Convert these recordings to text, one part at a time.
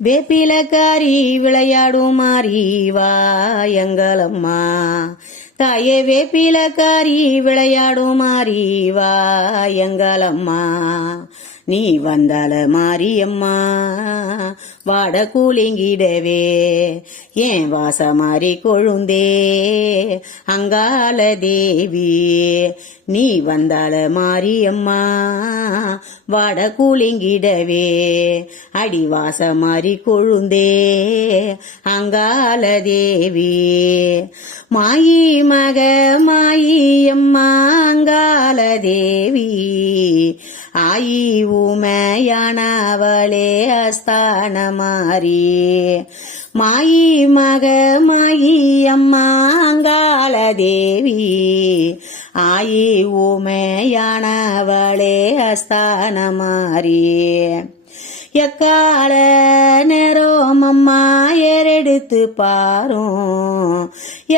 வேப்பிலக்காரி விளையாடும் மாறி வா எங்களம்மா தாயே வேப்பிலக்காரி விளையாடும் மாறி வா எங்களம்மா நீ வந்தால மாரியம்மா வாட கூலிங்கிடவே ஏன் வாசமாரி கொழுந்தே அங்கால தேவி நீ வந்தால மாரியம்மா வாட கூலிங்கிடவே அடி வாசமாரி கொழுந்தே அங்கால தேவி மாயி மக மாயி அம்மா அங்கால தேவி ஆயி ஊமையானவளே அஸ்தான மாறி மாயி மக மாயி அம்மா அங்கால தேவி ஆயி ஊமையானவளே அஸ்தான மாறி எக்கால நேரம் அம்மா ஏறெடுத்து பாரும்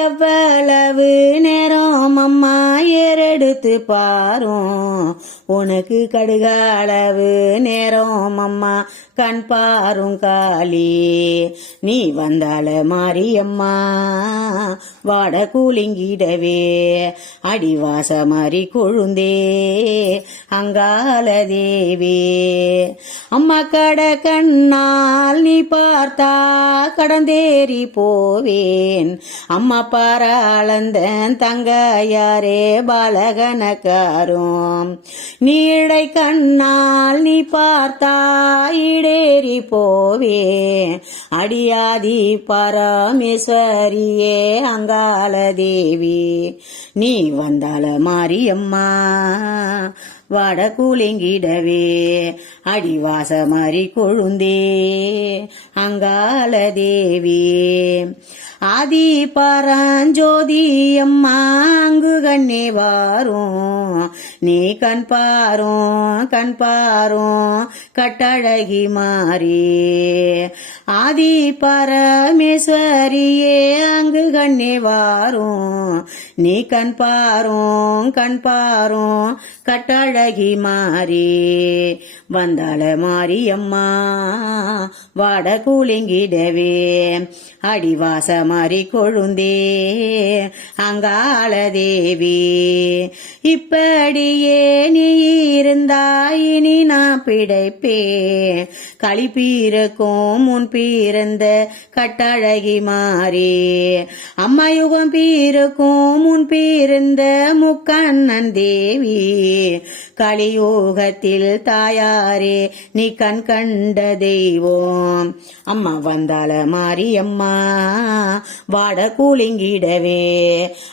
எவ்வளவு நேரம் அம்மா ஏறெடுத்து பாரும் உனக்கு கடுகளவு நேரம் அம்மா கண் பாரும் காளி நீ வந்தால மாரியம்மா வாட கூலிங்கிடவே அடிவாச மாறி கொழுந்தே அங்கால தேவி அம்மா கட கண்ணால் நீ பார்த்தா கடந்தேறி போவேன் அம்மா பாராளந்தன் தங்கையாரே பாலகனக்காரும் நீடை கண்ணால் நீ பார்த்தா இடேறி போவே அடியாதி பரமேஸ்வரியே அங்கால தேவி நீ வந்தால மாரியம்மா வாட கூலிங்கிடவே அடிவாச மாறி கொழுந்தே அங்கால தேவி ஆதி பரஞ்சோதி அம்மா அங்கு கண்ணே வாரும் நீ கண் பாரும் கட்டழகி மாறி ஆதி பரமேஸ்வரியே அங்கு கண்ணே வாரும் நீ கண் பாரும் கட்டழகி மாறி வந்தால மாரியம்மா வாட கூலிங்கிடவே அடிவாச மாறி கொழுந்தே அங்கால தேவி இப்படியே நீ இருந்தாய் இனி நான் பிழைப்பேன் களிப்பீருக்கும் முன் பிறந்த கட்டழகி மாறி அம்மா யுகம் பீருக்கும் முன் பிறந்த முக்கண்ணன் தேவி கலியோகத்தில் தாயாரே நீ கண் கண்ட தெய்வம் அம்மா வந்தால மாரியம்மா வாட கூலிங்கிடவே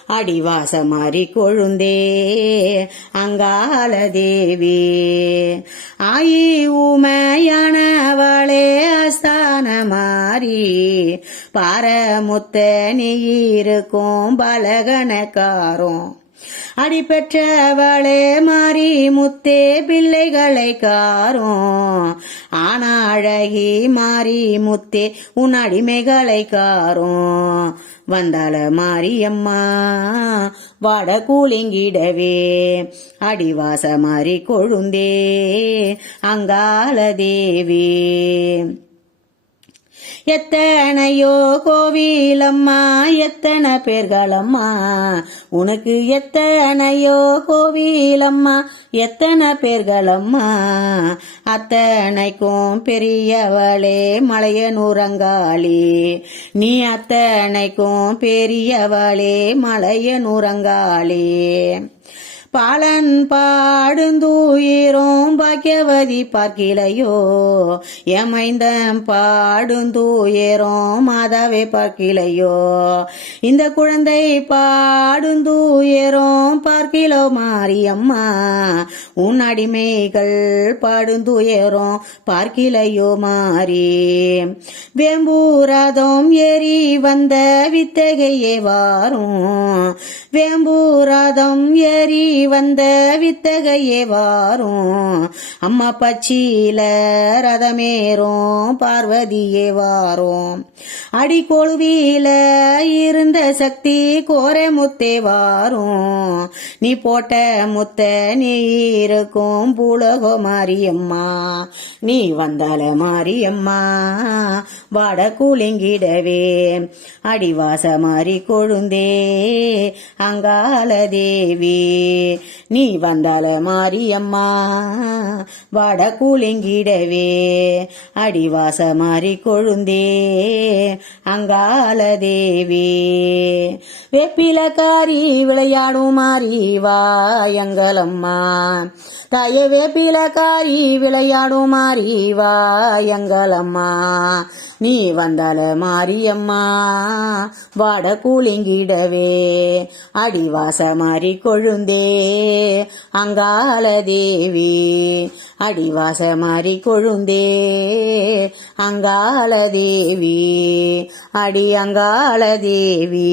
அடிவாச மாறி கொழுந்தே அங்கால தேவி ஆயி ஊமையானவளே அஸ்தான மாறி பாரமுத்த நீ இருக்கும் பலகனக்காரும் அடி பெற்றவளே மாறி முத்தே பிள்ளைகளை காரும் ஆனா அழகி மாறி முத்தே உன் அடிமைகளை காரும் வந்தால மாரியம்மா வாட கூலிங்கிடவே அடிவாச மாறி கொழுந்தே அங்கால தேவி எத்தனையோ கோவிலம்மா எத்தனை பேர்களம்மா உனக்கு எத்தனையோ கோவிலம்மா எத்தனை பேர்களம்மா அத்தனைக்கும் பெரியவளே மலையனூரங்காளி நீ அத்தனைக்கும் பெரியவளே மலையனூரங்காளி பாலன் பாடுந்தூயிரோம் பாக்கியவதி பார்க்கிலையோ எமைந்தம் பாடுந்தூயரோம் மாதாவே பார்க்கிலையோ இந்த குழந்தை பாடுந்தூயரோம் பார்க்கிலோ மாரியம்மா உன் அடிமைகள் பாடுந்தூயரோம் பார்க்கிலையோ மாறி வேம்பூராதம் ஏறி வந்த வித்தகையே வாரும் வேம்பூராதம் ஏறி வந்த வித்தகையே வாரும் அம்மா பச்சியில ரதமேறும் பார்வதியே வாரும் அடி கொழுவியில இருந்த சக்தி கோர முத்தே வாரும் நீ போட்ட முத்த நீ இருக்கும் பூலகோ மாரியம்மா நீ வந்தால மாரியம்மா வாட கூலிங்கிடவே அடிவாச மாறி கொழுந்தே அங்கால தேவி நீ வந்தால மாரியம்மா வாட கூலிங்கிடவே அடிவாச மாறி கொழுந்தே அங்கால தேவி வேப்பிலக்காரி விளையாடும் மாறி வாயங்களம்மா தாய வேப்பிலக்காரி விளையாடும் மாறி வாயங்களம்மா நீ வந்தால மாரியம்மா வாட கூலிங்கிடவே அடிவாச மாறி கொழுந்தே அங்கால தேவி அடிவாச மாறி கொழுந்தே அங்கால தேவி அடி அங்கால தேவி